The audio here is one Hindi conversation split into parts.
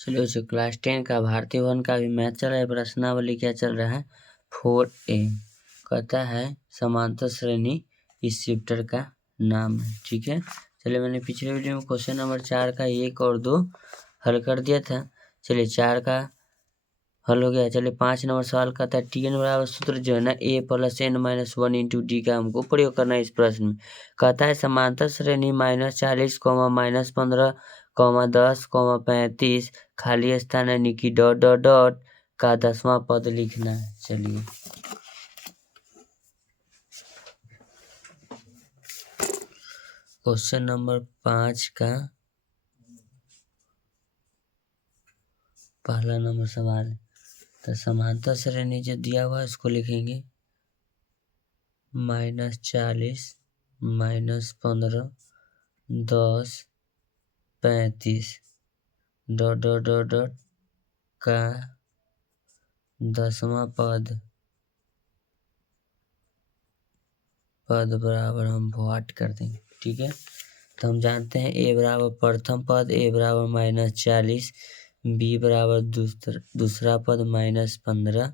चलिए बच्चों क्लास 10 का भारतीय वन का भी मैथ चल रहा है। प्रश्नावली क्या चल रहा है 4A कहता है समांतर श्रेणी इस चैप्टर का नाम है। ठीक है, चलिए मैंने पिछले वीडियो में क्वेश्चन नंबर 4 का 1 और 2 हल कर दिया था। चलिए 4 का हल हो गया। चलिए 5 नंबर सवाल कहता है Tn बराबर सूत्र जो है ना a plus n minus 1 into D का हमको प्रयोग करना है। इस प्रश्न में कहता है समांतर श्रेणी -40, -15, -10, -35 खाली स्थान यानी कि डॉट डॉट डॉट का 10वां पद लिखना है। चलिए क्वेश्चन नंबर 5 का पहला नंबर सवाल है। तो समांतर श्रेणी जो दिया हुआ है उसको लिखेंगे -40, -15, 10, 35 डॉट डॉट डॉट डॉट का 10वां पद बराबर हम व्हाट कर देंगे। ठीक है, तो हम जानते हैं a बराबर प्रथम पद, a बराबर -40, b बराबर दूसरा पद -15,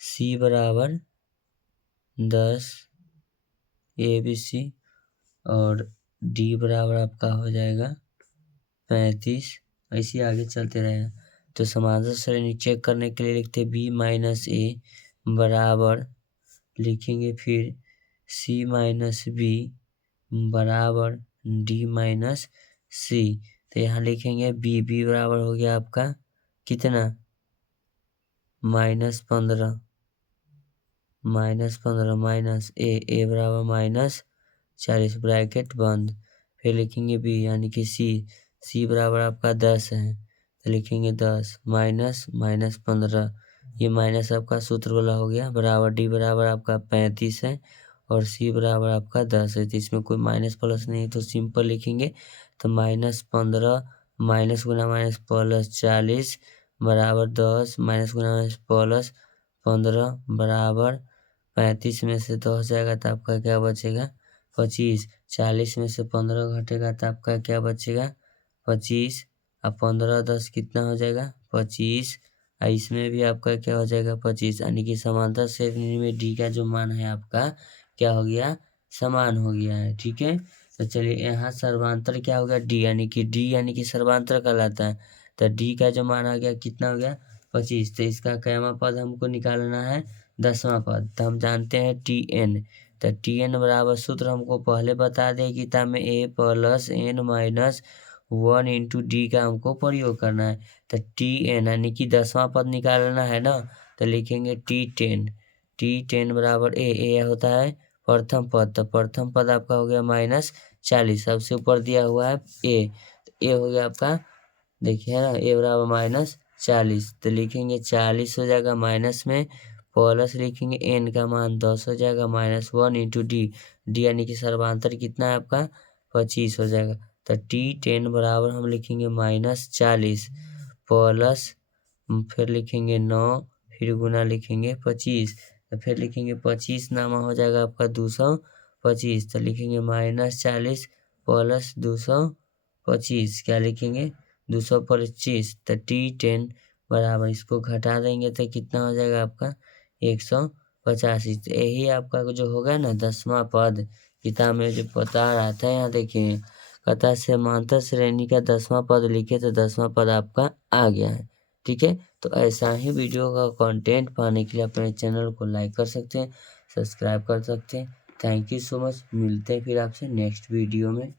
c बराबर 10 ABC और d बराबर आपका हो जाएगा 35। ऐसे आगे चलते रहेगा। तो समांतर श्रेणी चेक करने के लिए लिखते b माइनस a बराबर लिखेंगे फिर c माइनस b बराबर d माइनस c। तो यहाँ लिखेंगे b बराबर हो गया आपका कितना -15 माइनस a बराबर -40 ब्रैकेट बंद। फिर लिखेंगे b यानी कि c बराबर आपका 10 है तो लिखेंगे 10 -15 ये माइनस आपका सूत्र वाला हो गया बराबर d बराबर आपका 35 है और c बराबर आपका 10 है। तो इसमें कोई माइनस प्लस नहीं है तो सिंपल लिखेंगे। तो -15 माइनस गुना माइनस प्लस 40 बराबर 10 माइनस गुना माइनस प्लस 15 बराबर 35 में से 10 जाएगा तो आपका क्या बचेगा 25। 40 में से 15 घटेगा तो आपका क्या बचेगा 25। अब 15 10 कितना हो जाएगा 25। इसमें भी आपका क्या हो जाएगा 25 यानी कि समांतर श्रेणी में डी का जो मान है आपका क्या हो गया समान हो गया है। ठीक है, तो चलिए यहाँ सर्वांतर क्या हो गया डी यानी कि सर्वांतर कहलाता है। तो डी का जो मान आ गया कितना हो गया 25। तो इसका कैमा पद हमको निकालना है 10वां पद। तो हम जानते हैं Tn। तो Tn बराबर सूत्र हमको पहले बता दें किताब में a plus n minus 1 into D का हमको प्रयोग करना है। तो Tn यानी कि 10वां पद निकालना है ना तो लिखेंगे T10 बराबर a होता है प्रथम पद। तो प्रथम पद आपका हो गया -40 सबसे ऊपर दिया हुआ है a तो a हो गया आपका देखिए ना a बराबर -40 तो लिखेंगे 40 हो जाएगा माइनस में प्लस लिखेंगे n का मान 10 हो जाएगा -1 इंटू डी यानी कि सर्वांतर कितना है आपका 25 हो जाएगा। तो T10 बराबर हम लिखेंगे -40 प्लस फिर लिखेंगे 9 फिर गुना लिखेंगे 25 तो फिर लिखेंगे 25 नामा हो जाएगा आपका 225 तो लिखेंगे -40 प्लस 225 क्या लिखेंगे 225। तो T10 बराबर इसको घटा देंगे तो कितना हो जाएगा आपका 185। तो यही आपका जो होगा ना 10वां पद किताब में जो बता रहा था यहाँ देखिए कहता समांतर श्रेणी का 10वां पद लिखे तो 10वां पद आपका आ गया है। ठीक है, तो ऐसा ही वीडियो का कंटेंट पाने के लिए अपने चैनल को लाइक कर सकते हैं, सब्सक्राइब कर सकते हैं। थैंक यू सो मच, मिलते हैं फिर आपसे नेक्स्ट वीडियो में।